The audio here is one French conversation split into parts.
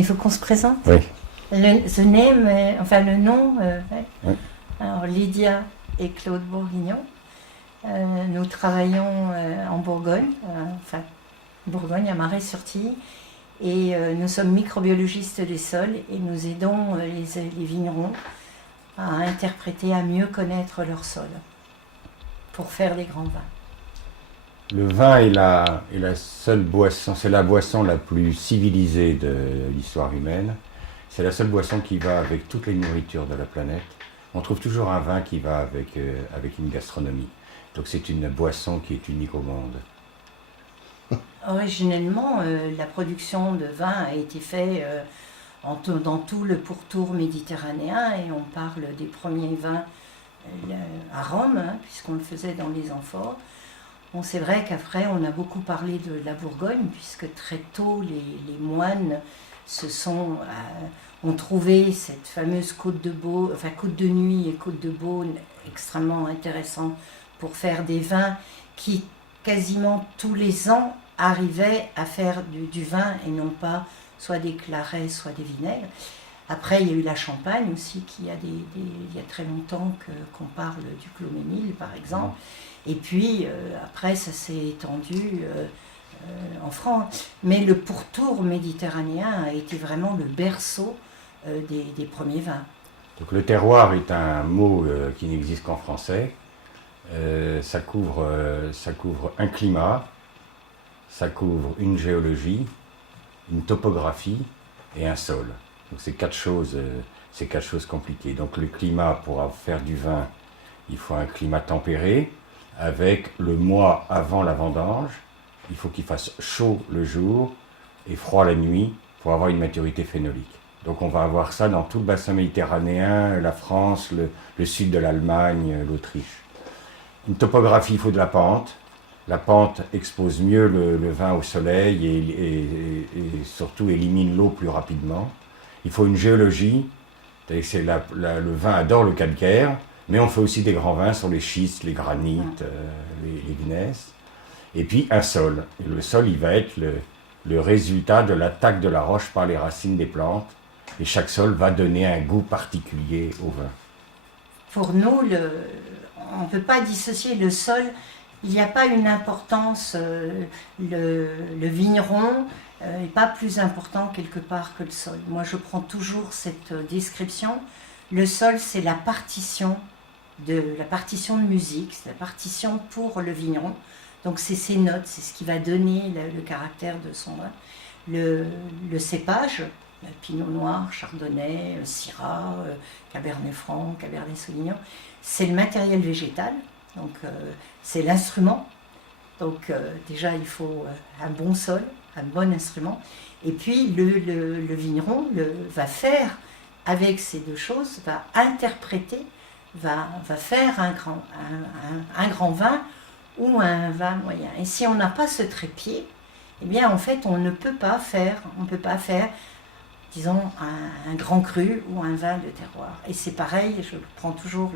Il faut qu'on se présente. Oui. The name, enfin le nom. Oui. Alors Lydia et Claude Bourguignon. Nous travaillons en Bourgogne, enfin Bourgogne à Marais-sur-Tille, et nous sommes microbiologistes des sols et nous aidons les vignerons à interpréter, à mieux connaître leur sol pour faire des grands vins. Le vin est la seule boisson, c'est la boisson la plus civilisée de l'histoire humaine. C'est la seule boisson qui va avec toutes les nourritures de la planète. On trouve toujours un vin qui va avec une gastronomie. Donc c'est une boisson qui est unique au monde. Originellement, la production de vin a été faite dans tout le pourtour méditerranéen et on parle des premiers vins à Rome, hein, puisqu'on le faisait dans les amphores. Bon, c'est vrai qu'après, on a beaucoup parlé de la Bourgogne, puisque très tôt, les moines ont trouvé cette fameuse côte de nuit et côte de Beaune extrêmement intéressante pour faire des vins qui, quasiment tous les ans, arrivaient à faire du vin et non pas soit des clarets, soit des vinaigres. Après, il y a eu la Champagne aussi, il y a très longtemps qu'on parle du Cloménil, par exemple. Et puis, après, ça s'est étendu en France. Mais le pourtour méditerranéen a été vraiment le berceau des premiers vins. Donc le terroir est un mot qui n'existe qu'en français. Ça couvre un climat, ça couvre une géologie, une topographie et un sol. Donc c'est quatre choses compliquées. Donc le climat, pour faire du vin, il faut un climat tempéré, avec le mois avant la vendange. Il faut qu'il fasse chaud le jour et froid la nuit pour avoir une maturité phénolique. Donc on va avoir ça dans tout le bassin méditerranéen, la France, le sud de l'Allemagne, l'Autriche. Une topographie, il faut de la pente. La pente expose mieux le vin au soleil et surtout élimine l'eau plus rapidement. Il faut une géologie, le vin adore le calcaire, mais on fait aussi des grands vins sur les schistes, les granites, les gneiss. Et puis un sol. Et le sol, il va être le résultat de l'attaque de la roche par les racines des plantes. Et chaque sol va donner un goût particulier au vin. Pour nous, on ne peut pas dissocier le sol. Il n'y a pas une importance. Le vigneron n'est pas plus important quelque part que le sol. Moi, je prends toujours cette description. Le sol, c'est la partition de musique, c'est la partition pour le vigneron. Donc c'est ses notes, c'est ce qui va donner le caractère de son vin. Le cépage, Pinot Noir, Chardonnay, Syrah, Cabernet Franc, Cabernet Sauvignon, c'est le matériel végétal, donc c'est l'instrument. Donc déjà il faut un bon sol, un bon instrument. Et puis le vigneron va faire avec ces deux choses, va interpréter, va faire un grand vin ou un vin moyen. Et si on n'a pas ce trépied, eh bien en fait on ne peut pas faire, disons, un grand cru ou un vin de terroir. Et c'est pareil, je prends toujours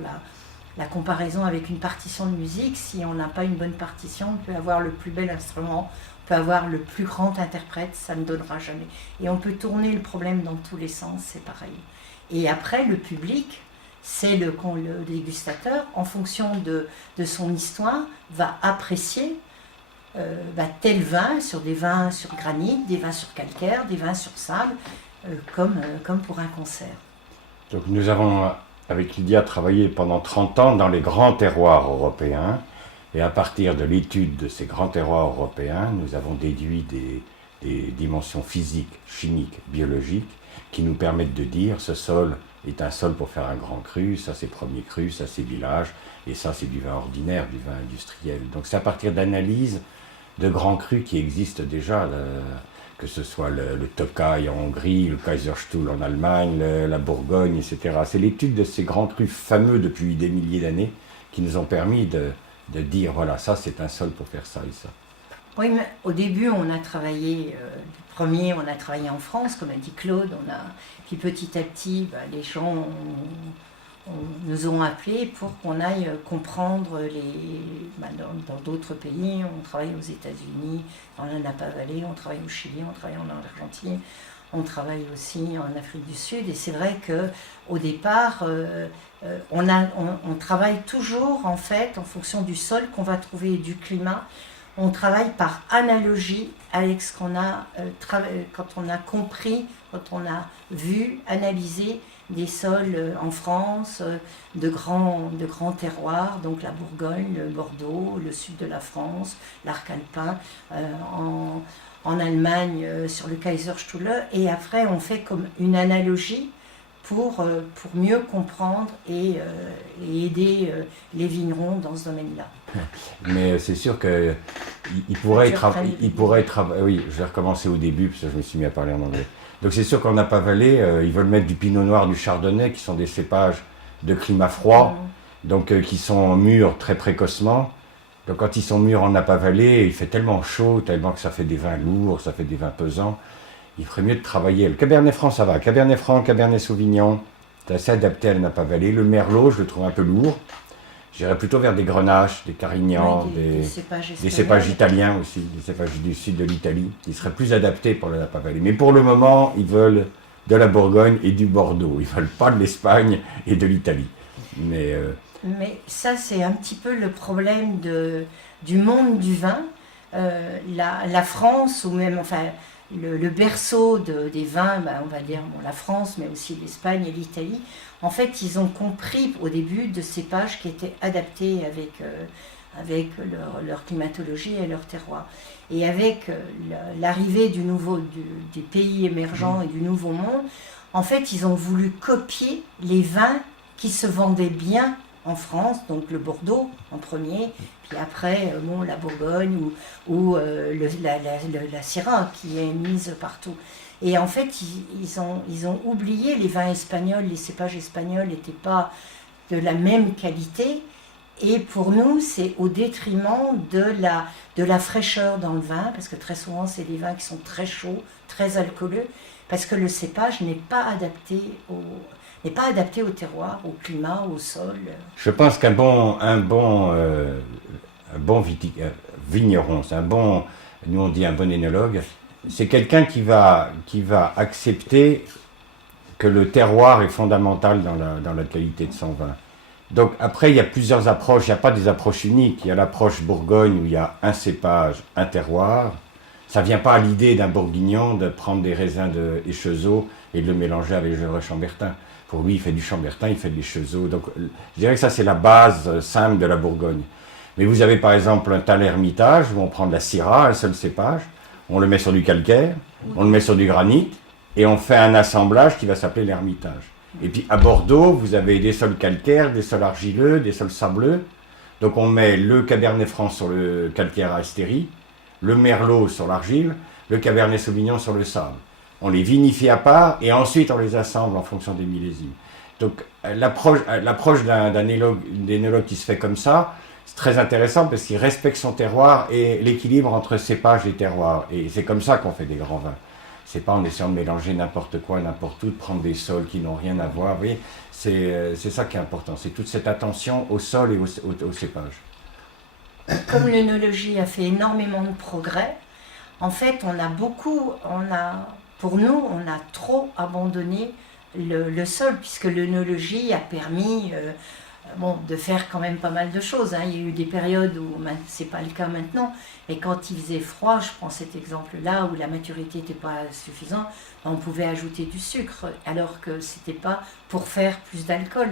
la comparaison avec une partition de musique. Si on n'a pas une bonne partition, on peut avoir le plus bel instrument, on peut avoir le plus grand interprète, ça ne donnera jamais. Et on peut tourner le problème dans tous les sens, c'est pareil. Et après, le public, c'est le dégustateur, en fonction de son histoire, va apprécier tel vin, sur des vins sur granit, des vins sur calcaire, des vins sur sable, comme pour un concert. Donc nous avons, avec Lydia, travaillé pendant 30 ans dans les grands terroirs européens. Et à partir de l'étude de ces grands terroirs européens, nous avons déduit des dimensions physiques, chimiques, biologiques, qui nous permettent de dire ce sol est un sol pour faire un grand cru, ça c'est premier cru, ça c'est village, et ça c'est du vin ordinaire, du vin industriel. Donc c'est à partir d'analyses de grands crus qui existent déjà, que ce soit le Tokaj en Hongrie, le Kaiserstuhl en Allemagne, la Bourgogne, etc. C'est l'étude de ces grands crus fameux depuis des milliers d'années qui nous ont permis de dire, voilà, ça c'est un sol pour faire ça et ça. Oui, mais au début, on a travaillé, on a travaillé en France, comme a dit Claude, puis petit à petit, les gens nous ont appelés pour qu'on aille comprendre dans d'autres pays. On travaille aux États-Unis, dans la Napa Valley, on travaille au Chili, on travaille en Argentine, On travaille aussi en Afrique du Sud et c'est vrai qu'au départ, on travaille toujours en fait en fonction du sol qu'on va trouver et du climat. On travaille par analogie avec ce qu'on a quand on a compris, quand on a vu, analysé des sols en France, de grands terroirs, donc la Bourgogne, le Bordeaux, le sud de la France, l'arc alpin, en Allemagne sur le Kaiserstuhle, et après on fait comme une analogie pour mieux comprendre et aider les vignerons dans ce domaine-là. Mais c'est sûr qu'il pourrait être... Oui, je vais recommencer au début, parce que je me suis mis à parler en anglais. Donc c'est sûr qu'en Napa Valley, ils veulent mettre du pinot noir, du chardonnay, qui sont des cépages de climat froid, donc qui sont mûrs très précocement. Donc quand ils sont mûrs en Napa Valley, il fait tellement chaud, tellement que ça fait des vins lourds, ça fait des vins pesants. Il ferait mieux de travailler. Le Cabernet Franc, ça va. Cabernet Franc, Cabernet Sauvignon, c'est assez adapté à la Napa Valley. Le Merlot, je le trouve un peu lourd. J'irais plutôt vers des Grenaches, des Carignans, des cépages italiens aussi, des cépages du sud de l'Italie. Ils seraient plus adaptés pour la Napa Valley. Mais pour le moment, ils veulent de la Bourgogne et du Bordeaux. Ils ne veulent pas de l'Espagne et de l'Italie. Mais ça, c'est un petit peu le problème du monde du vin. La France, ou même le berceau des vins, on va dire la France, mais aussi l'Espagne et l'Italie, en fait, ils ont compris au début de cépages qui étaient adaptés avec leur climatologie et leur terroir. Et avec l'arrivée des pays émergents et du nouveau monde, en fait, ils ont voulu copier les vins qui se vendaient bien en France, donc le Bordeaux en premier, puis après la Bourgogne ou la Syrah qui est mise partout. Et en fait, ils ont oublié les vins espagnols, les cépages espagnols n'étaient pas de la même qualité. Et pour nous, c'est au détriment de la fraîcheur dans le vin, parce que très souvent, c'est des vins qui sont très chauds, très alcooleux, parce que le cépage n'est pas adapté au terroir, au climat, au sol. je pense qu'un bon vigneron, nous on dit un bon énologue, c'est quelqu'un qui va accepter que le terroir est fondamental dans la qualité de son vin. Donc après, il y a plusieurs approches, il n'y a pas des approches uniques. Il y a l'approche Bourgogne où il y a un cépage, un terroir. Ça ne vient pas à l'idée d'un bourguignon de prendre des raisins de Échezeaux et de le mélanger avec le chambertin. Pour lui, il fait du chambertin, il fait de l'Échezeaux. Donc je dirais que ça, c'est la base simple de la Bourgogne. Mais vous avez par exemple un Thal Hermitage où on prend de la Syrah, un seul cépage, on le met sur du calcaire, on le met sur du granit et on fait un assemblage qui va s'appeler l'Hermitage. Et puis à Bordeaux, vous avez des sols calcaires, des sols argileux, des sols sableux. Donc on met le Cabernet Franc sur le calcaire à Astérie, le Merlot sur l'argile, le Cabernet Sauvignon sur le sable. On les vinifie à part et ensuite on les assemble en fonction des millésimes. Donc l'approche d'un énologue qui se fait comme ça, c'est très intéressant parce qu'il respecte son terroir et l'équilibre entre cépages et terroirs. Et c'est comme ça qu'on fait des grands vins. C'est pas en essayant de mélanger n'importe quoi, n'importe où, de prendre des sols qui n'ont rien à voir. Vous voyez, c'est ça qui est important. C'est toute cette attention au sol et au cépage. Comme l'œnologie a fait énormément de progrès, en fait, pour nous, on a trop abandonné le sol, puisque l'œnologie a permis de faire quand même pas mal de choses. Il y a eu des périodes où c'est pas le cas maintenant, mais quand il faisait froid, je prends cet exemple-là, où la maturité n'était pas suffisante, on pouvait ajouter du sucre, alors que c'était pas pour faire plus d'alcool.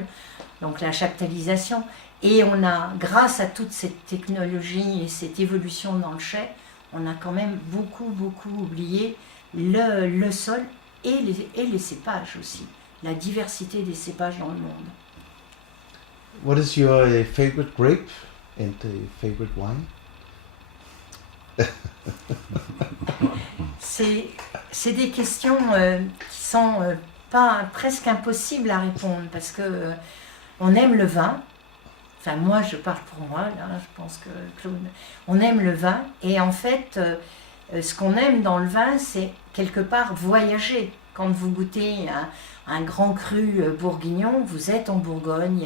Donc la chaptalisation. Et on a, grâce à toute cette technologie et cette évolution dans le chai, on a quand même beaucoup oublié le sol et les cépages aussi, la diversité des cépages dans le monde. What is your favorite grape and favorite wine? C'est des questions qui sont presque impossibles à répondre parce que on aime le vin. Enfin, moi, je parle pour moi, là, je pense que Claude, on aime le vin et en fait, ce qu'on aime dans le vin, c'est quelque part voyager. Quand vous goûtez un grand cru bourguignon, vous êtes en Bourgogne,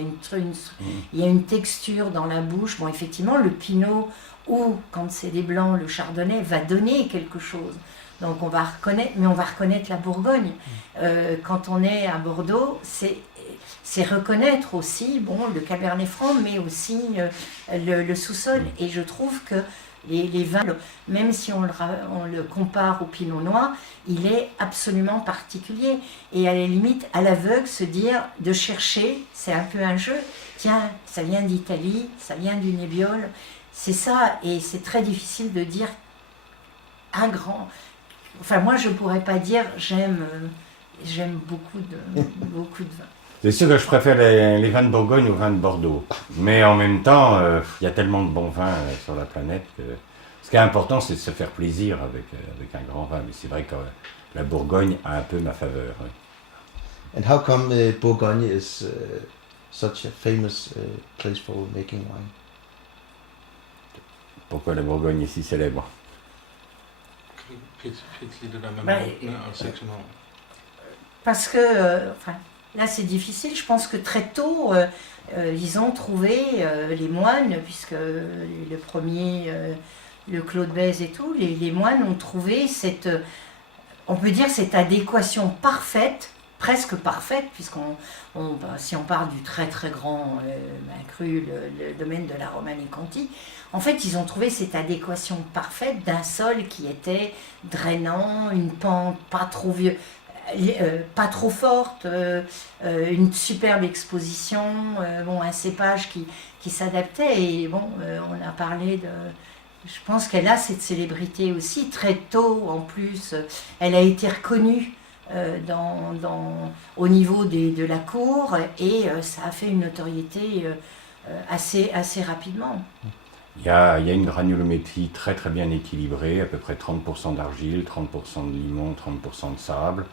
il y a une texture dans la bouche. Bon, effectivement, le pinot ou, quand c'est des blancs, le chardonnay va donner quelque chose. Donc on va reconnaître, mais on va reconnaître la Bourgogne. Quand on est à Bordeaux, c'est reconnaître aussi le Cabernet Franc, mais aussi le sous-sol. Et je trouve que les vins, même si on le compare au Pinot Noir, il est absolument particulier. Et à la limite, à l'aveugle, se dire, de chercher, c'est un peu un jeu. Tiens, ça vient d'Italie, ça vient du Nebbiolo. C'est ça, et c'est très difficile de dire un grand... Enfin, moi, je ne pourrais pas dire j'aime beaucoup de vins. C'est sûr que je préfère les vins de Bourgogne aux vins de Bordeaux. Mais en même temps, il y a tellement de bons vins sur la planète que ce qui est important, c'est de se faire plaisir avec un grand vin. Mais c'est vrai que la Bourgogne a un peu ma faveur. Oui. And how come Bourgogne is such a famous place for making wine? Pourquoi la Bourgogne est si célèbre? Parce que, là c'est difficile, je pense que très tôt, ils ont trouvé, les moines, puisque le premier, le Claude Bèze et tout, les moines ont trouvé on peut dire cette adéquation parfaite, presque parfaite, si on parle du très très grand cru, le domaine de la Romanée Conti, en fait ils ont trouvé cette adéquation parfaite d'un sol qui était drainant, une pente pas trop vieux, pas trop forte, une superbe exposition, un cépage qui s'adaptait, et on a parlé de... Je pense qu'elle a cette célébrité aussi, très tôt en plus, elle a été reconnue au niveau de la cour, et ça a fait une notoriété assez rapidement. Il y a une granulométrie très très bien équilibrée, à peu près 30% d'argile, 30% de limon, 30% de sable.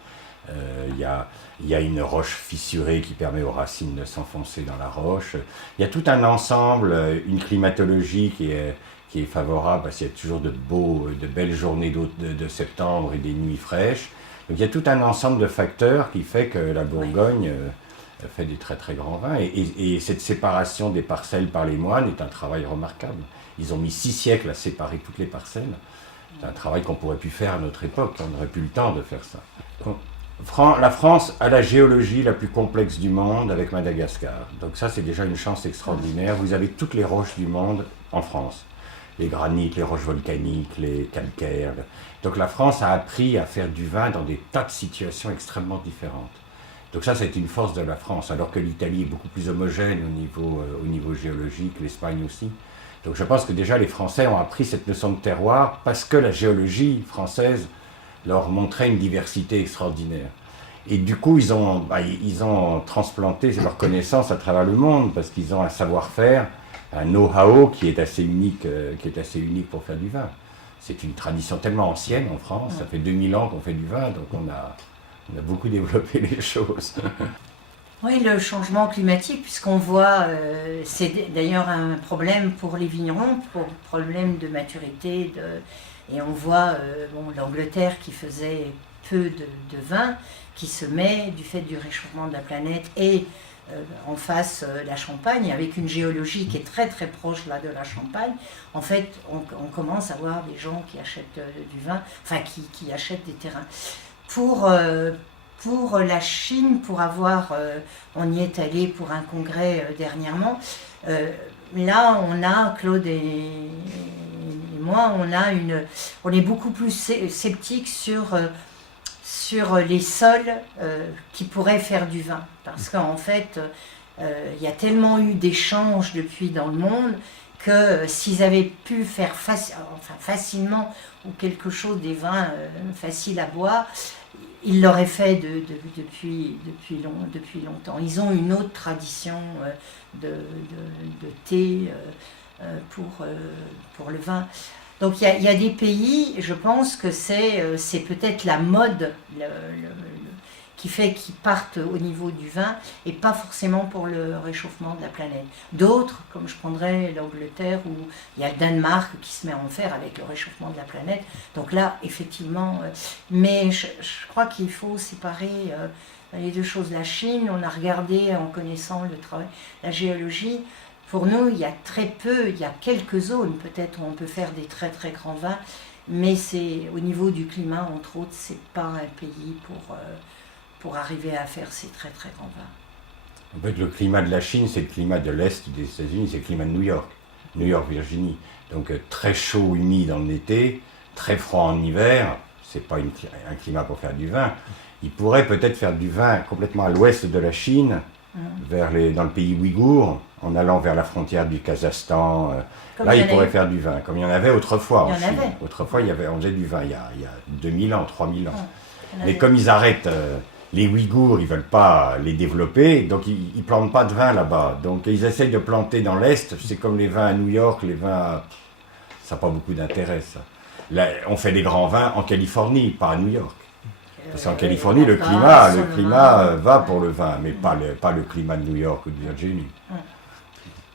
Il y a une roche fissurée qui permet aux racines de s'enfoncer dans la roche. Il y a tout un ensemble, une climatologie qui est favorable parce qu'il y a toujours de belles journées de septembre et des nuits fraîches. Donc il y a tout un ensemble de facteurs qui fait que la Bourgogne fait des très très grands vins. Et cette séparation des parcelles par les moines est un travail remarquable. Ils ont mis 6 siècles à séparer toutes les parcelles. C'est un travail qu'on pourrait plus faire à notre époque, on n'aurait plus le temps de faire ça. La France a la géologie la plus complexe du monde avec Madagascar. Donc ça, c'est déjà une chance extraordinaire. Vous avez toutes les roches du monde en France. Les granites, les roches volcaniques, les calcaires. Donc la France a appris à faire du vin dans des tas de situations extrêmement différentes. Donc ça, c'est une force de la France, alors que l'Italie est beaucoup plus homogène au niveau géologique, l'Espagne aussi. Donc je pense que déjà les Français ont appris cette notion de terroir parce que la géologie française leur montrait une diversité extraordinaire. Et du coup, ils ont transplanté leur connaissance à travers le monde parce qu'ils ont un savoir-faire, un know-how qui est assez unique pour faire du vin. C'est une tradition tellement ancienne en France, ça fait 2000 ans qu'on fait du vin, donc on a beaucoup développé les choses. Oui, le changement climatique, puisqu'on voit, c'est d'ailleurs un problème pour les vignerons, problème de maturité, et on voit l'Angleterre qui faisait peu de vin, qui se met du fait du réchauffement de la planète et en face la Champagne, avec une géologie qui est très très proche là de la Champagne. En fait, on commence à voir des gens qui achètent du vin, enfin qui achètent des terrains. Pour la Chine, on y est allé pour un congrès dernièrement. Là, on a, Claude et moi, on est beaucoup plus sceptique sur les sols qui pourraient faire du vin. Parce qu'en fait, il y a tellement eu d'échanges depuis dans le monde que s'ils avaient pu faire facilement ou quelque chose des vins faciles à boire, ils l'auraient fait depuis longtemps. Ils ont une autre tradition de thé pour le vin. Donc il y a des pays, je pense que c'est peut-être la mode qui fait qu'ils partent au niveau du vin et pas forcément pour le réchauffement de la planète. D'autres, comme je prendrais l'Angleterre, où il y a le Danemark qui se met en fer avec le réchauffement de la planète. Donc là, effectivement, mais je crois qu'il faut séparer les deux choses. La Chine, on a regardé en connaissant le travail, la géologie. Pour nous, il y a très peu, il y a quelques zones peut-être où on peut faire des très très grands vins, Mais au niveau du climat, entre autres, c'est pas un pays pour arriver à faire ces très très grands vins. En fait, le climat de la Chine, c'est le climat de l'Est des États-Unis, c'est le climat de New York, Virginie. Donc très chaud, humide en été, très froid en hiver, c'est pas un climat pour faire du vin. Il pourrait peut-être faire du vin complètement à l'ouest de la Chine, dans le pays ouïghour, en allant vers la frontière du Kazakhstan. Là, il pourrait faire du vin, comme il y en avait autrefois en Chine. Autrefois, on faisait du vin il y a 2000 ans, 3000 ans. Mais comme ils arrêtent les Ouïghours, ils ne veulent pas les développer, donc ils ne plantent pas de vin là-bas. Donc ils essayent de planter dans l'Est, c'est comme les vins à New York, les vins, ça n'a pas beaucoup d'intérêt ça. Là, on fait des grands vins en Californie, pas à New York. Parce qu'en Californie, le climat va pour le vin, mais pas le climat de New York ou de Virginie.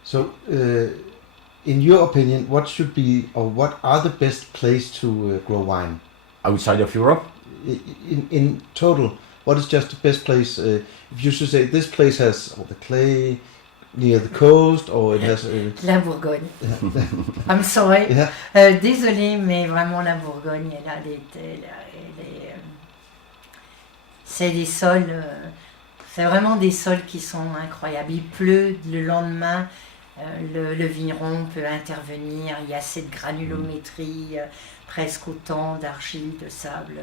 So, in your opinion, what are the best places to grow wine? Outside of Europe? In total, what is just the best place? If you should say this place has the clay near the coast, or it has... La Bourgogne. I'm sorry. Yeah. Désolée, mais vraiment la Bourgogne, c'est des sols, c'est vraiment des sols qui sont incroyables. Il pleut le lendemain, le vigneron peut intervenir, il y a cette granulométrie, presque autant d'argile, de sable.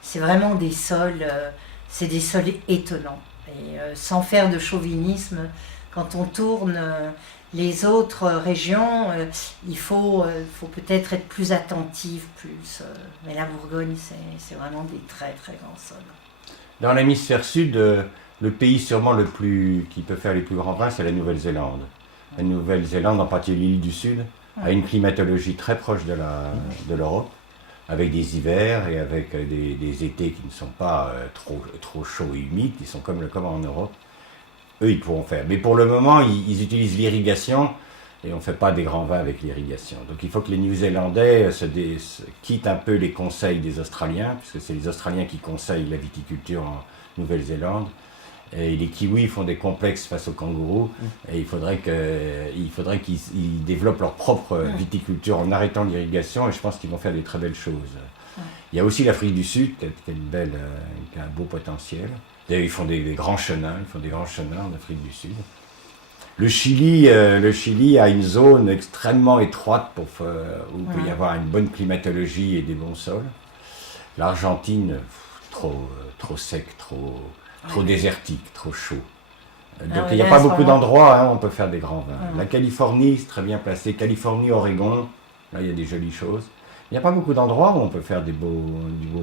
C'est vraiment des sols, c'est des sols étonnants. Et sans faire de chauvinisme, quand on tourne les autres régions, il faut peut-être être plus attentif, mais la Bourgogne, c'est vraiment des très très grands sols. Dans l'hémisphère sud, le pays sûrement qui peut faire les plus grands vins, c'est la Nouvelle-Zélande. La Nouvelle-Zélande, en particulier l'île du Sud, a une climatologie très proche de l'Europe, avec des hivers et avec des étés qui ne sont pas trop chauds et humides, qui sont comme en Europe. Eux, ils pourront faire. Mais pour le moment, ils utilisent l'irrigation et on ne fait pas des grands vins avec l'irrigation. Donc il faut que les Néo-Zélandais quittent un peu les conseils des Australiens, puisque c'est les Australiens qui conseillent la viticulture en Nouvelle-Zélande. Et les Kiwis font des complexes face aux kangourous, et il faudrait qu'ils développent leur propre viticulture en arrêtant l'irrigation, et je pense qu'ils vont faire des très belles choses. Il y a aussi l'Afrique du Sud, qui a un beau potentiel. D'ailleurs, ils font des grands chenins, en Afrique du Sud. Le Chili a une zone extrêmement étroite où il peut y avoir une bonne climatologie et des bons sols. L'Argentine, trop sec, trop désertique, trop chaud. Donc il n'y a pas beaucoup d'endroits où on peut faire des grands vins. La Californie, c'est très bien placé. Californie, Oregon, là il y a des jolies choses. Il n'y a pas beaucoup d'endroits où on peut faire du beau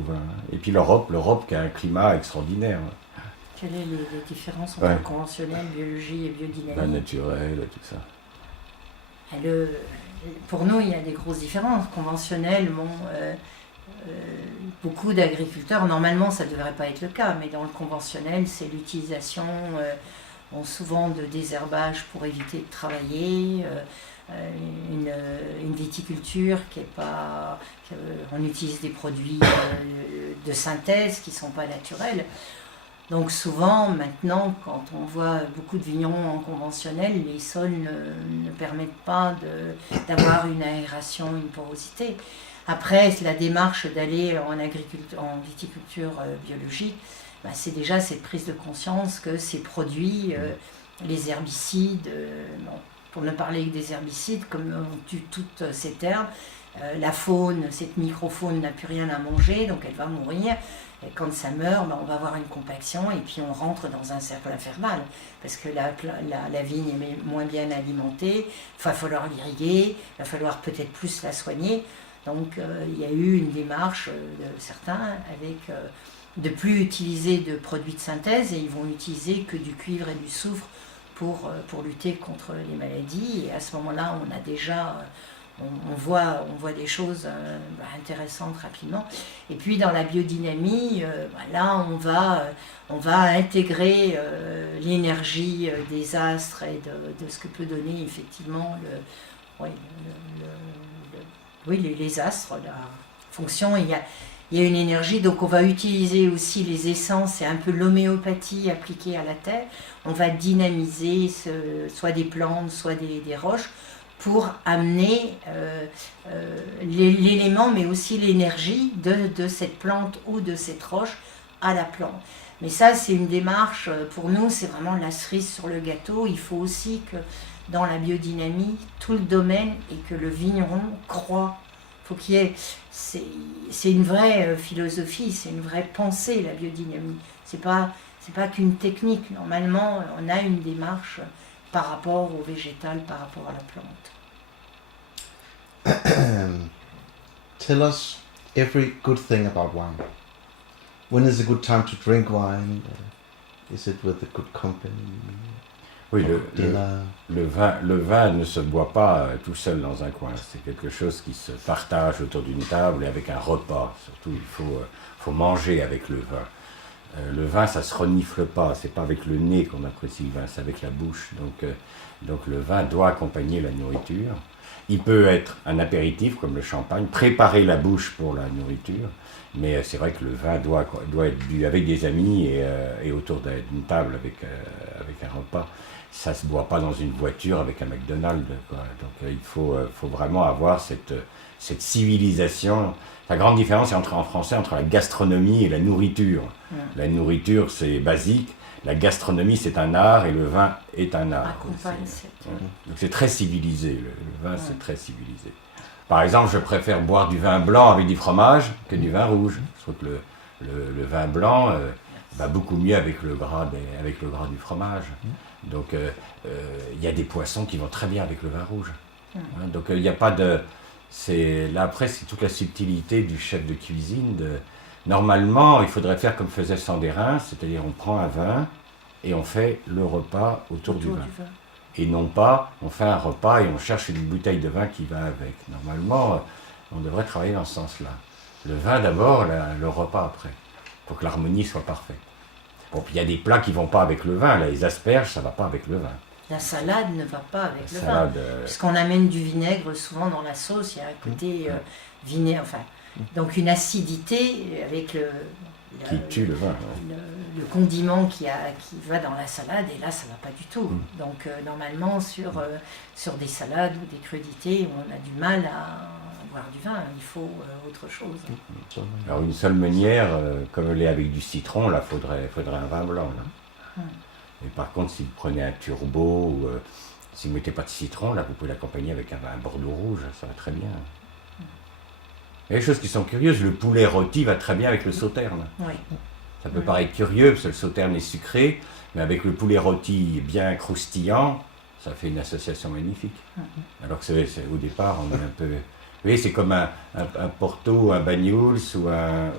vin. Et puis l'Europe qui a un climat extraordinaire. Quelles sont les différences entre conventionnel, biologie et biodynamie? Naturel, tout ça. Pour nous, il y a des grosses différences. Conventionnel, beaucoup d'agriculteurs, normalement ça ne devrait pas être le cas, mais dans le conventionnel, c'est l'utilisation souvent de désherbage pour éviter de travailler, une viticulture qui est pas... on utilise des produits de synthèse qui ne sont pas naturels. Donc souvent, maintenant, quand on voit beaucoup de vignerons en conventionnel, les sols ne permettent pas d'avoir une aération, une porosité. Après, la démarche d'aller en viticulture biologique, c'est déjà cette prise de conscience que ces produits, les herbicides, pour ne parler que des herbicides, comme on tue toute cette herbe, la faune, cette microfaune n'a plus rien à manger, donc elle va mourir. Et quand ça meurt, on va avoir une compaction et puis on rentre dans un cercle infernal parce que la vigne est moins bien alimentée, il va falloir l'irriguer, il va falloir peut-être plus la soigner. Donc il y a eu une démarche de certains avec de plus utiliser de produits de synthèse et ils vont utiliser que du cuivre et du soufre pour lutter contre les maladies. Et à ce moment-là, on a déjà... On voit des choses intéressantes rapidement. Et puis dans la biodynamie, là on va intégrer l'énergie des astres et de ce que peut donner effectivement les astres, la fonction. Il y a une énergie, donc on va utiliser aussi les essences et un peu l'homéopathie appliquée à la terre. On va dynamiser soit des plantes, soit des roches, pour amener l'élément, mais aussi l'énergie de cette plante ou de cette roche à la plante. Mais ça, c'est une démarche, pour nous, c'est vraiment la cerise sur le gâteau. Il faut aussi que dans la biodynamie, tout le domaine et que le vigneron croit. Faut qu'il y ait, c'est une vraie philosophie, c'est une vraie pensée, la biodynamie. C'est pas qu'une technique. Normalement, on a une démarche par rapport au végétal, par rapport à la plante. Tell us every good thing about wine. When is a good time to drink wine? Is it with a good company? Oui, Dinner? le vin ne se boit pas tout seul dans un coin. C'est quelque chose qui se partage autour d'une table et avec un repas. Surtout, il faut manger avec le vin. Le vin, ça se renifle pas. C'est pas avec le nez qu'on apprécie le vin, c'est avec la bouche. Donc le vin doit accompagner la nourriture. Il peut être un apéritif comme le champagne, préparer la bouche pour la nourriture. Mais c'est vrai que le vin doit être bu avec des amis et autour d'une table avec un repas. Ça ne se boit pas dans une voiture avec un McDonald's, quoi. Donc il faut vraiment avoir cette civilisation. La grande différence est en français entre la gastronomie et la nourriture. La nourriture, c'est basique. La gastronomie, c'est un art et le vin est un art. Donc c'est très civilisé. Le vin, c'est très civilisé. Par exemple, je préfère boire du vin blanc avec du fromage que du vin rouge. Je trouve que le vin blanc va beaucoup mieux avec le gras du fromage. Donc il y a des poissons qui vont très bien avec le vin rouge. Donc il n'y a pas de... Là après, c'est toute la subtilité du chef de cuisine. Normalement, il faudrait faire comme faisait Sandérin, c'est-à-dire on prend un vin et on fait le repas autour du vin. Et non pas, on fait un repas et on cherche une bouteille de vin qui va avec. Normalement, on devrait travailler dans ce sens-là. Le vin d'abord, le repas après, pour que l'harmonie soit parfaite. Bon, puis il y a des plats qui ne vont pas avec le vin. Là, les asperges, ça ne va pas avec le vin. La salade ne va pas avec le vin. Puisqu'on amène du vinaigre souvent dans la sauce, il y a un côté vinaigre, enfin, donc une acidité avec qui tue le vin. Le condiment qui va dans la salade, et là ça va pas du tout. Donc normalement sur des salades ou des crudités où on a du mal à boire du vin, il faut autre chose. Alors une seule meunière, comme elle est avec du citron, là faudrait un vin blanc. Là. Et par contre, si vous prenez un turbo ou si vous ne mettez pas de citron, là vous pouvez l'accompagner avec un vin bordeaux rouge, ça va très bien. Il y a des choses qui sont curieuses, le poulet rôti va très bien avec le sauterne. Oui. Ça peut paraître curieux parce que le sauterne est sucré, mais avec le poulet rôti bien croustillant, ça fait une association magnifique. Alors que au départ, on est un peu... Vous voyez, c'est comme un Porto, un Banyuls ou un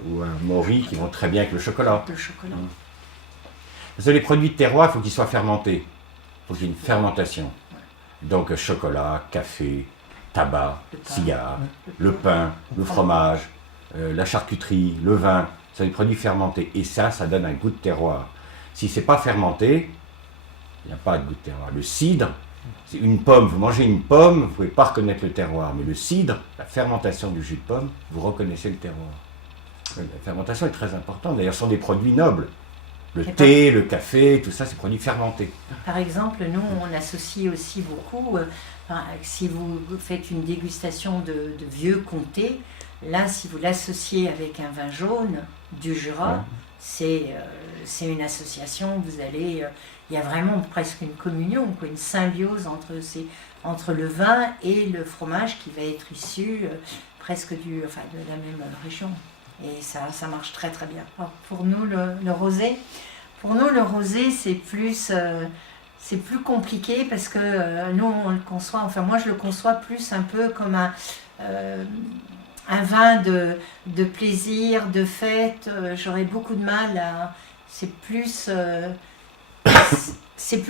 Mori qui vont très bien avec le chocolat. Le chocolat. Parce que les produits de terroir, il faut qu'ils soient fermentés. Il faut qu'il y ait une fermentation. Donc chocolat, café, tabac, cigare, le pain, le fromage, la charcuterie, le vin, c'est des produits fermentés. Et ça donne un goût de terroir. Si c'est pas fermenté, il n'y a pas de goût de terroir. Le cidre, c'est une pomme. Vous mangez une pomme, vous ne pouvez pas reconnaître le terroir. Mais le cidre, la fermentation du jus de pomme, vous reconnaissez le terroir. La fermentation est très importante. D'ailleurs, ce sont des produits nobles. Le thé, le café, tout ça, c'est produits fermentés. Par exemple, nous, on associe aussi beaucoup, si vous faites une dégustation de vieux comté, là, si vous l'associez avec un vin jaune du Jura, c'est une association, il y a vraiment presque une communion, une symbiose entre le vin et le fromage qui va être issu presque de la même région. Et ça marche très très bien. Alors, pour nous, le rosé, c'est plus compliqué parce que nous, on le conçoit, enfin moi je le conçois plus un peu comme un vin de plaisir, de fête. J'aurais beaucoup de mal à... C'est plus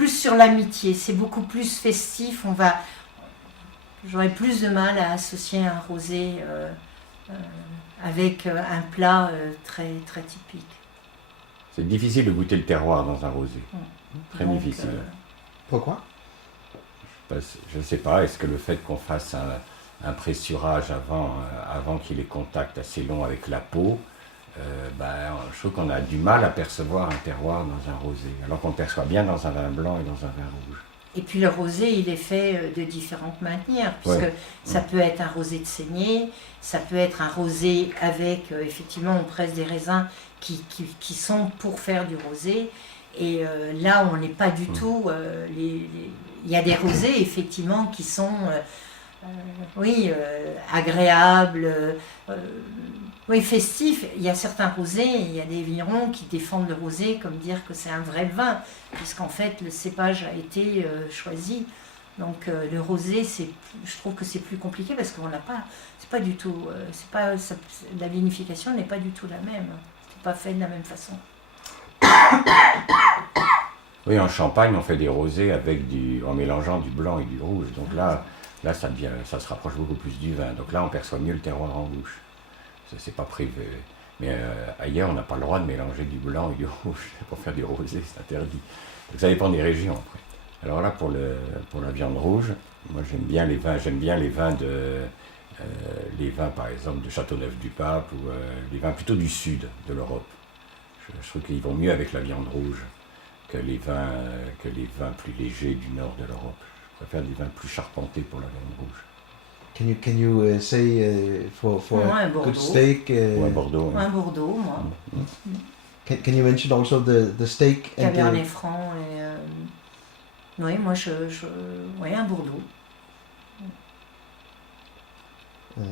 sur l'amitié, c'est beaucoup plus festif. J'aurais plus de mal à associer un rosé avec un plat très, très typique. C'est difficile de goûter le terroir dans un rosé. Très difficile. Pourquoi ? Je ne sais pas, est-ce que le fait qu'on fasse un pressurage avant qu'il ait contact assez long avec la peau, je trouve qu'on a du mal à percevoir un terroir dans un rosé, alors qu'on le perçoit bien dans un vin blanc et dans un vin rouge. Et puis le rosé, il est fait de différentes manières, puisque Ouais. ça peut être un rosé de saignée, ça peut être un rosé avec, effectivement, on presse des raisins qui sont pour faire du rosé. Et là, on n'est pas du tout... il y a des rosés, effectivement, qui sont, agréables, festifs. Il y a certains rosés, il y a des vignerons qui défendent le rosé comme dire que c'est un vrai vin, puisqu'en fait, le cépage a été choisi. Donc le rosé, je trouve que c'est plus compliqué parce qu'on n'a pas... C'est pas du tout... la vinification n'est pas du tout la même. C'est pas fait de la même façon. Oui, en Champagne, on fait des rosés en mélangeant du blanc et du rouge. Donc là ça se rapproche beaucoup plus du vin. Donc là, on perçoit mieux le terroir en bouche. Ça, c'est pas privé. Mais ailleurs, on n'a pas le droit de mélanger du blanc et du rouge. Pour faire du rosé, c'est interdit. Donc ça dépend des régions, après. Alors là, pour la viande rouge, moi j'aime bien les vins les vins par exemple de Châteauneuf-du-Pape ou les vins plutôt du sud de l'Europe. Je trouve qu'ils vont mieux avec la viande rouge que les vins plus légers du nord de l'Europe. Je préfère des vins plus charpentés pour la viande rouge. Can you say for Moi, un a good Bordeaux. steak? Ou un Bordeaux. Un Bordeaux, moi. Can you mention also the steak and Cabernet Franc et... oui, moi, un Bordeaux.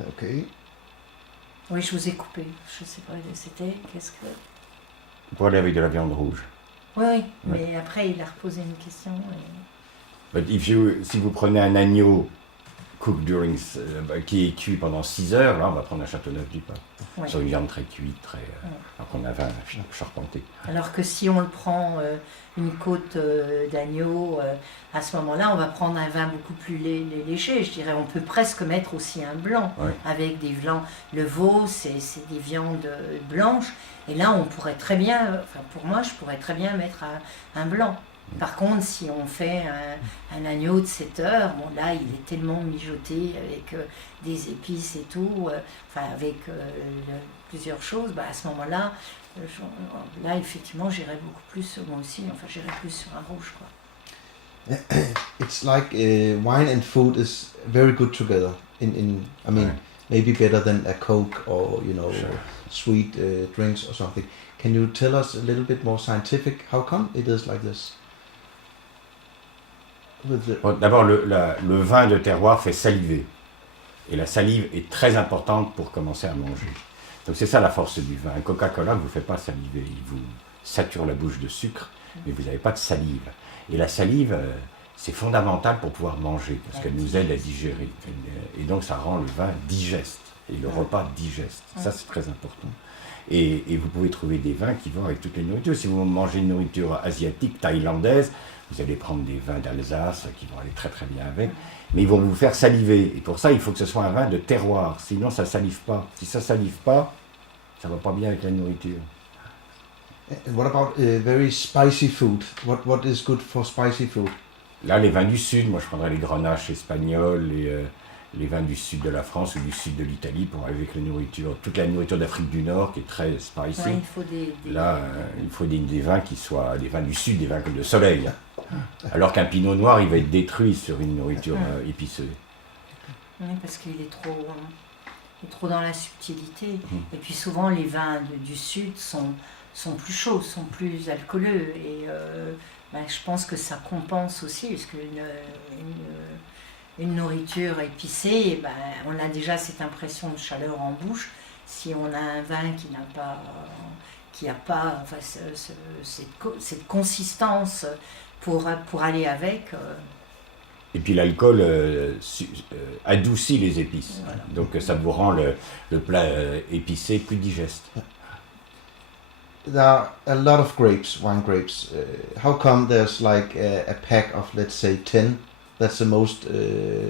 okay. Oui, je vous ai coupé. Je sais pas, c'était... Qu'est-ce que... Pour aller avec de la viande rouge. Oui, mais après, il a reposé une question. But si vous prenez un agneau qui est cuit pendant 6 heures, là on va prendre un Châteauneuf-du-Pape. Ouais. Sur une viande très cuite, alors qu'on a un vin charpenté. Alors que si on le prend une côte d'agneau, à ce moment-là, on va prendre un vin beaucoup plus léger. Je dirais, on peut presque mettre aussi un blanc avec des blancs. Le veau, c'est des viandes blanches. Et là, on pourrait très bien, pour moi, je pourrais très bien mettre un blanc. Par contre, si on fait un agneau de 7 heures, bon là, il est tellement mijoté avec des épices et tout, avec plusieurs choses, à ce moment-là, là, effectivement, j'irais beaucoup plus, moi aussi, j'irais plus sur un rouge, quoi. It's like wine and food is very good together. I mean, maybe better than a Coke or sweet drinks or something. Can you tell us a little bit more scientific? How come it is like this? Bon, d'abord, le vin de terroir fait saliver. Et la salive est très importante pour commencer à manger. Donc c'est ça la force du vin. Un Coca-Cola ne vous fait pas saliver. Il vous sature la bouche de sucre, mais vous n'avez pas de salive. Et la salive, c'est fondamental pour pouvoir manger, parce qu'elle nous aide à digérer. Et donc ça rend le vin digeste, et le repas digeste. Ça, c'est très important. Et vous pouvez trouver des vins qui vont avec toutes les nourritures. Si vous mangez une nourriture asiatique, thaïlandaise, vous allez prendre des vins d'Alsace qui vont aller très très bien avec, mais ils vont vous faire saliver. Et pour ça, il faut que ce soit un vin de terroir, sinon ça ne salive pas. Si ça ne salive pas, ça ne va pas bien avec la nourriture. And what about very spicy food? What is good for spicy food? Là, les vins du sud, moi je prendrais les grenaches espagnols, les vins du sud de la France ou du sud de l'Italie pour aller avec la nourriture. Toute la nourriture d'Afrique du Nord qui est très spicy. Ouais, il faut Là, il faut des vins qui soient des vins du sud, des vins comme de soleil. Alors qu'un pinot noir, il va être détruit sur une nourriture épicée. Oui, parce qu'il est trop dans la subtilité. Et puis souvent, les vins du sud sont plus chauds, sont plus alcooleux. Et je pense que ça compense aussi, parce qu'une nourriture épicée, on a déjà cette impression de chaleur en bouche. Si on a un vin qui n'a pas cette consistance pour aller avec. Et puis l'alcool adoucit les épices. Voilà. Donc ça vous rend le plat épicé plus digeste. There are a lot of wine grapes. How come there's like a pack of, let's say, 10? That's the most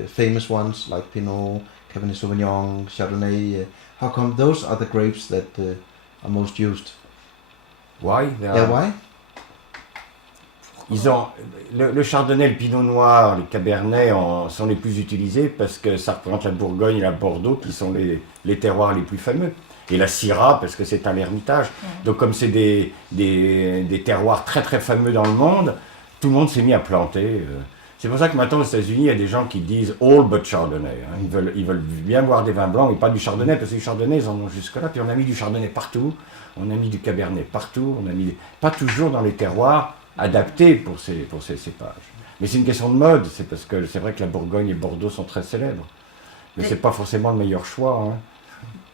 famous ones, like Pinot, Cabernet Sauvignon, Chardonnay. How come those are the grapes that are most used? Why? Why? Le Chardonnay, le Pinot Noir, les Cabernets sont les plus utilisés parce que ça représente la Bourgogne et la Bordeaux qui sont les terroirs les plus fameux. Et la Syrah parce que c'est un ermitage. Donc comme c'est des terroirs très très fameux dans le monde, tout le monde s'est mis à planter. C'est pour ça que maintenant aux États-Unis, il y a des gens qui disent all but Chardonnay. Hein. Ils veulent bien boire des vins blancs, mais pas du Chardonnay, parce que les Chardonnay, ils en ont jusque-là. Puis on a mis du Chardonnay partout, on a mis du Cabernet partout, on a mis pas toujours dans les terroirs adaptés pour ces cépages. Mais c'est une question de mode, c'est parce que c'est vrai que la Bourgogne et Bordeaux sont très célèbres. Mais c'est pas forcément le meilleur choix. Hein.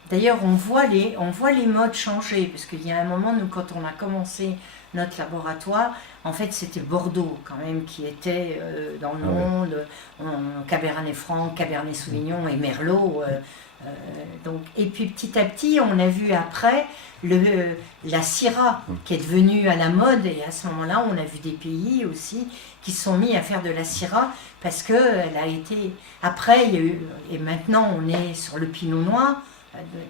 D'ailleurs, on voit les modes changer, parce qu'il y a un moment, nous, quand on a commencé notre laboratoire, en fait, c'était Bordeaux, quand même, qui était dans le monde, Cabernet Franc, Cabernet Sauvignon et Merlot. Donc, et puis, petit à petit, on a vu après la Syrah, qui est devenue à la mode, et à ce moment-là, on a vu des pays aussi qui se sont mis à faire de la Syrah, parce qu'elle a été... Après, il y a eu... Et maintenant, on est sur le Pinot Noir.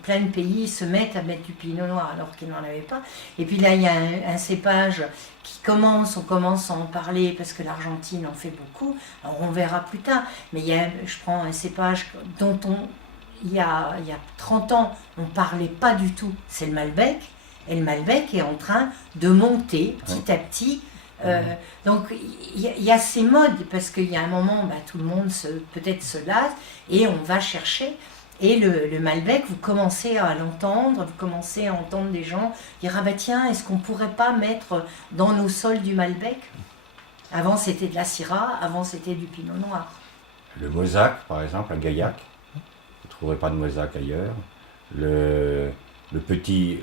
Plein de pays se mettent à mettre du pinot noir alors qu'ils n'en avaient pas. Et puis là, il y a un cépage qui on commence à en parler parce que l'Argentine en fait beaucoup. Alors on verra plus tard. Mais je prends un cépage dont il y a 30 ans, on ne parlait pas du tout. C'est le Malbec. Et le Malbec est en train de monter petit à petit. Donc il y a ces modes parce qu'il y a un moment, tout le monde peut-être se lasse et on va chercher. Et le Malbec, vous commencez à l'entendre, vous commencez à entendre des gens dire « Ah bah tiens, est-ce qu'on ne pourrait pas mettre dans nos sols du Malbec ?» Avant c'était de la Syrah, avant c'était du Pinot Noir. Le Mosaque, par exemple, à Gaillac, vous ne trouverez pas de Mosaque ailleurs. Le petit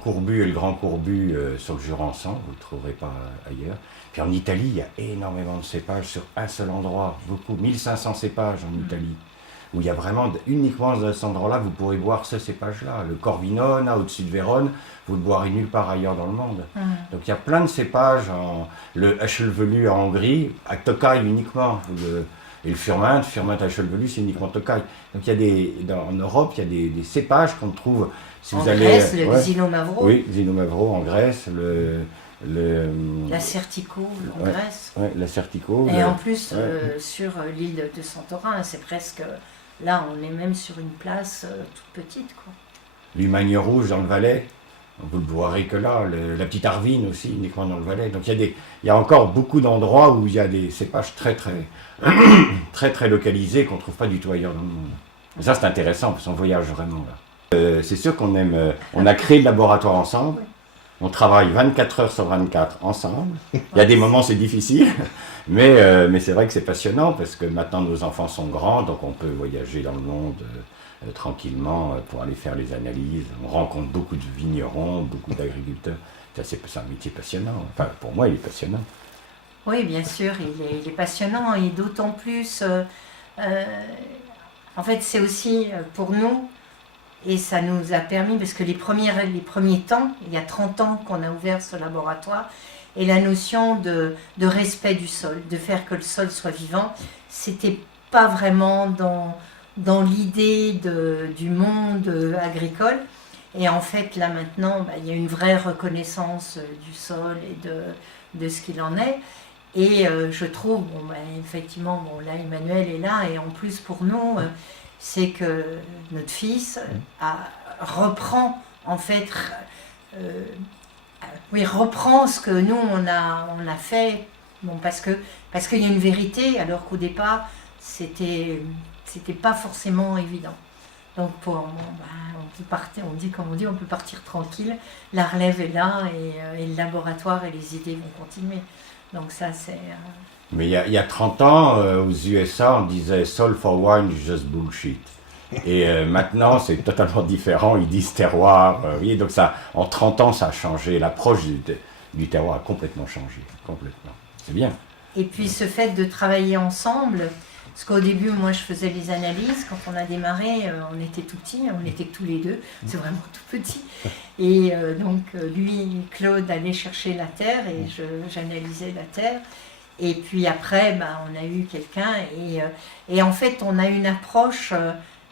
courbu et le grand courbu sur le Jurançon, vous ne le trouverez pas ailleurs. Puis en Italie, il y a énormément de cépages sur un seul endroit, beaucoup, 1500 cépages en Italie. Où il y a vraiment, uniquement dans cet endroit-là, vous pourrez boire ce cépage-là. Le Corvinone, au-dessus de Vérone, vous ne le boirez nulle part ailleurs dans le monde. Donc il y a plein de cépages, le Hachelvelu en Hongrie, à Tokaj uniquement. Et le Furmint à Hachelvelu, c'est uniquement Tokaj. Donc il y a en Europe, il y a des cépages qu'on trouve... Si vous allez, Grèce, le Zinno Mavro. Oui, Zinno Mavro en Grèce, la Certico en Grèce. Ouais, la Certico. Et en plus, sur l'île de Santorin, c'est presque... Là, on est même sur une place toute petite, quoi. L'Humagne rouge dans le Valais, vous le boirez que là. La petite Arvine aussi, uniquement dans le Valais. Donc il y a encore beaucoup d'endroits où il y a des cépages très très localisés qu'on ne trouve pas du tout ailleurs dans le monde. Et ça, c'est intéressant parce qu'on voyage vraiment là. C'est sûr qu'on aime. On a créé le laboratoire ensemble. On travaille 24 heures sur 24 ensemble. Il y a des moments c'est difficile, mais c'est vrai que c'est passionnant parce que maintenant nos enfants sont grands, donc on peut voyager dans le monde tranquillement pour aller faire les analyses. On rencontre beaucoup de vignerons, beaucoup d'agriculteurs. C'est un métier passionnant. Enfin, pour moi, il est passionnant. Oui, bien sûr, il est passionnant et d'autant plus... en fait, c'est aussi pour nous... Et ça nous a permis, parce que les premiers temps, il y a 30 ans qu'on a ouvert ce laboratoire, et la notion de respect du sol, de faire que le sol soit vivant, c'était pas vraiment dans l'idée du monde agricole. Et en fait, là maintenant, il y a une vraie reconnaissance du sol et de ce qu'il en est. Et je trouve, effectivement, là Emmanuel est là, et en plus pour nous... c'est que notre fils reprend en fait, reprend ce que nous on a fait, parce qu'il y a une vérité, alors qu'au départ c'était pas forcément évident. Donc on peut partir, on peut partir tranquille, la relève est là et le laboratoire et les idées vont continuer. Donc ça c'est... Mais il y a 30 ans, aux USA, on disait « Sol for wine is just bullshit ». Et maintenant, c'est totalement différent. Ils disent « terroir ». Oui, donc ça, en 30 ans, ça a changé. L'approche du terroir a complètement changé. Complètement. C'est bien. Et puis ce fait de travailler ensemble, parce qu'au début, moi, je faisais les analyses. Quand on a démarré, on était tout petits, on était que tous les deux. C'est vraiment tout petit. Et donc, lui, Claude, allait chercher la terre et j'analysais la terre. Et puis après, on a eu quelqu'un et en fait, on a une approche,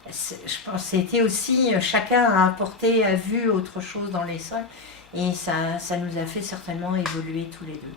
je pense, c'était aussi, chacun a apporté, a vu autre chose dans les sols et ça nous a fait certainement évoluer tous les deux.